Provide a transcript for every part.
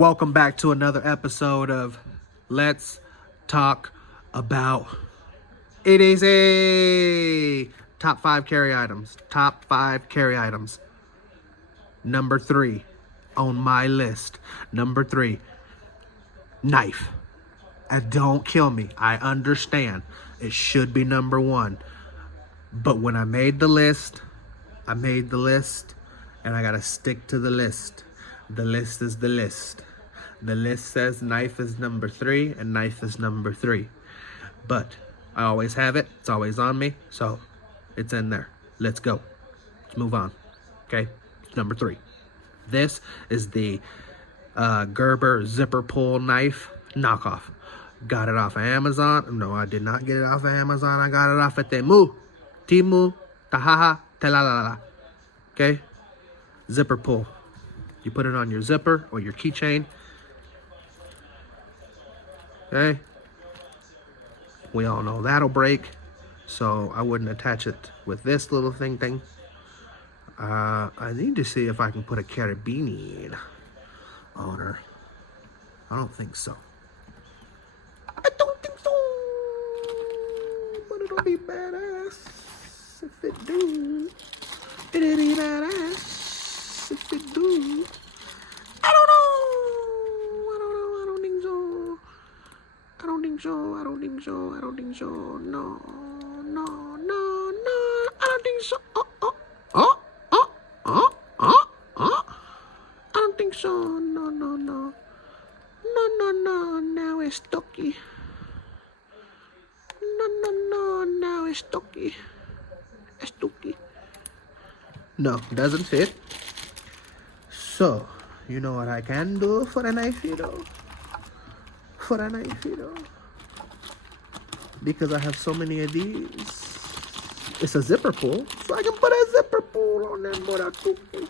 Welcome back to another episode of Let's Talk About EDC. Top 5 carry items. Top 5 carry items. Number 3 on my list. Number 3, knife. And don't kill me. I understand. It should be number 1. But when I made the list, and I gotta stick to the list. The list is the list. The list says knife is number 3 and knife is number 3. But I always have it. It's always on me. So it's in there. Let's go. Let's move on. Okay? It's number 3. This is the Gerber zipper pull knife knockoff. Got it off of Amazon. No, I did not get it off of Amazon. I got it off at Timu, Tahaha, Telalala. Okay? Zipper pull. You put it on your zipper or your keychain. Okay? We all know that'll break. So I wouldn't attach it with this little thing. I need to see if I can put a carabiner on her. I don't think so. But it'll be badass if it do. It'll be badass if it do. I don't know. I don't think so. I don't think so. No. I don't think so. I don't think so. No. Now it's stucky. No. Now it's stucky. No, doesn't fit. So, you know what I can do for a knife, because I have so many of these. It's a zipper pull, so I can put a zipper pull on that motherfucker.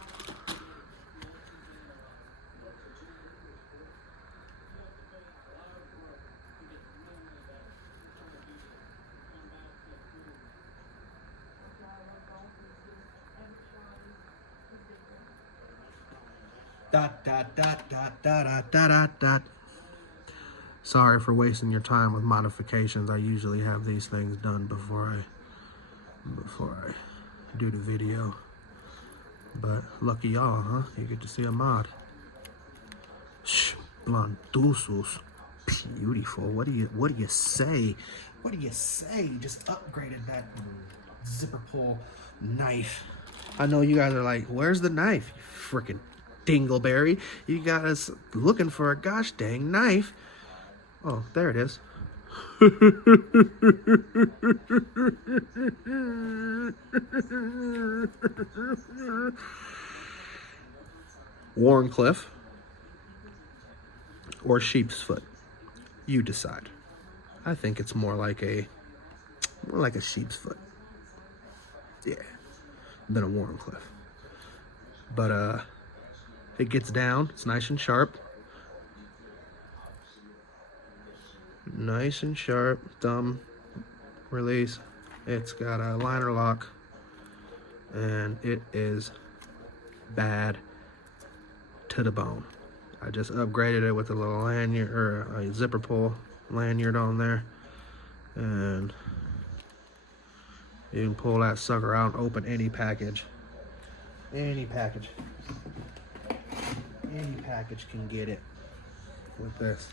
Dot. Sorry for wasting your time with modifications. I usually have these things done before I do the video. But lucky y'all, huh? You get to see a mod. Shh, Blondusos. Beautiful. What do you say? You just upgraded that zipper pull knife. I know you guys are like, where's the knife? You freaking dingleberry. You got us looking for a gosh dang knife. Oh, there it is. Warncliffe or sheep's foot. You decide. I think it's more like a sheep's foot. Yeah. Than a Warncliffe. But it gets down. It's nice and sharp. Nice and sharp. Thumb release. It's got a liner lock. And it is bad to the bone. I just upgraded it with a little lanyard or a zipper pull lanyard on there. And you can pull that sucker out and open any package. Any package can get it with this.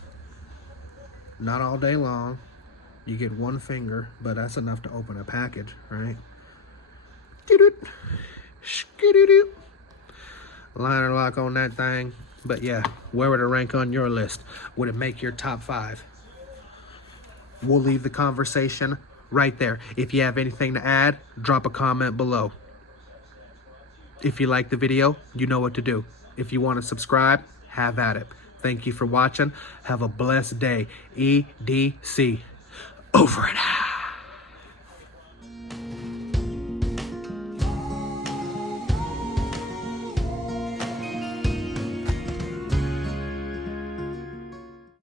Not all day long. You get one finger, but that's enough to open a package, right? Liner lock on that thing. But yeah, where would it rank on your list? Would it make your top 5? We'll leave the conversation right there. If you have anything to add, drop a comment below. If you like the video, you know what to do. If you want to subscribe, have at it. Thank you for watching. Have a blessed day. EDC. Over and out.